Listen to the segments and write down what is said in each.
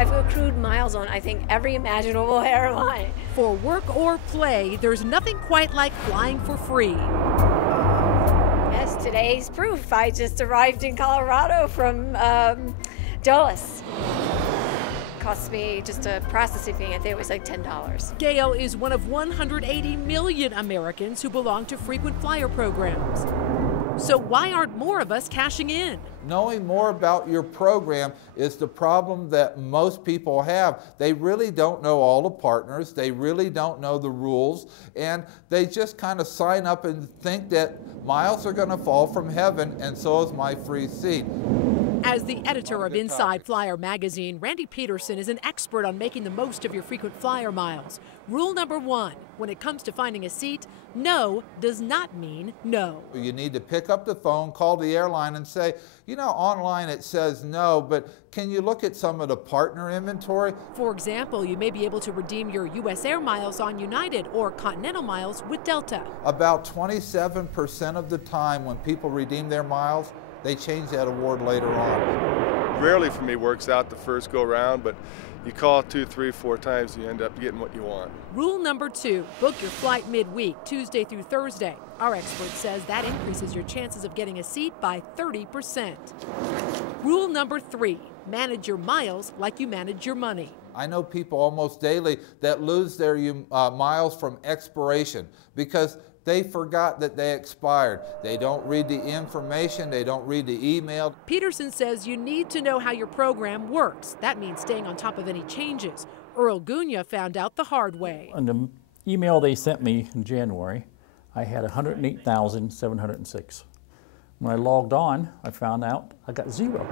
I've accrued miles on, I think, every imaginable airline. For work or play, there's nothing quite like flying for free. Yes, today's proof. I just arrived in Colorado from Dulles. Cost me just a processing fee. I think it was like $10. Gail is one of 180 million Americans who belong to frequent flyer programs. So why aren't more of us cashing in? Knowing more about your program is the problem that most people have. They really don't know all the partners, they really don't know the rules, and they just kind of sign up and think that miles are going to fall from heaven, and so is my free seat. As the editor of Inside Flyer magazine, Randy Peterson is an expert on making the most of your frequent flyer miles. Rule number 1, when it comes to finding a seat, no does not mean no. You need to pick up the phone, call the airline and say, you know, online it says no, but can you look at some of the partner inventory? For example, you may be able to redeem your U.S. Air miles on United or Continental miles with Delta. About 27% of the time when people redeem their miles, they change that award later on. Rarely for me works out the first go round, but you call 2, 3, 4 times, you end up getting what you want. Rule number 2, book your flight midweek, Tuesday through Thursday. Our expert says that increases your chances of getting a seat by 30%. Rule number 3, manage your miles like you manage your money. I know people almost daily that lose their miles from expiration because they forgot that they expired. They don't read the information, they don't read the email. Peterson says you need to know how your program works. That means staying on top of any changes. Earl Gunya found out the hard way. On the email they sent me in January, I had 108,706. When I logged on, I found out I got 0.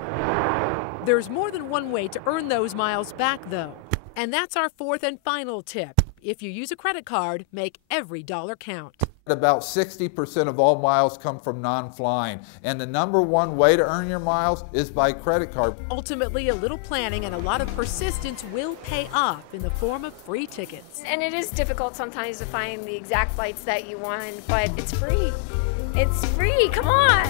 There's more than one way to earn those miles back, though. And that's our 4th and final tip. If you use a credit card, make every dollar count. About 60% of all miles come from non-flying, and the number 1 way to earn your miles is by credit card. Ultimately, a little planning and a lot of persistence will pay off in the form of free tickets. And it is difficult sometimes to find the exact flights that you want, but it's free. It's free, come on!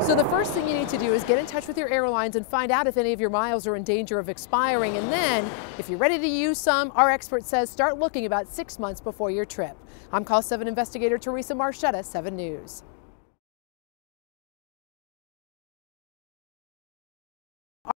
So the first thing you need to do is get in touch with your airlines and find out if any of your miles are in danger of expiring. And then, if you're ready to use some, our expert says start looking about 6 months before your trip. I'm Call 7 investigator Teresa Marchetta, 7 News.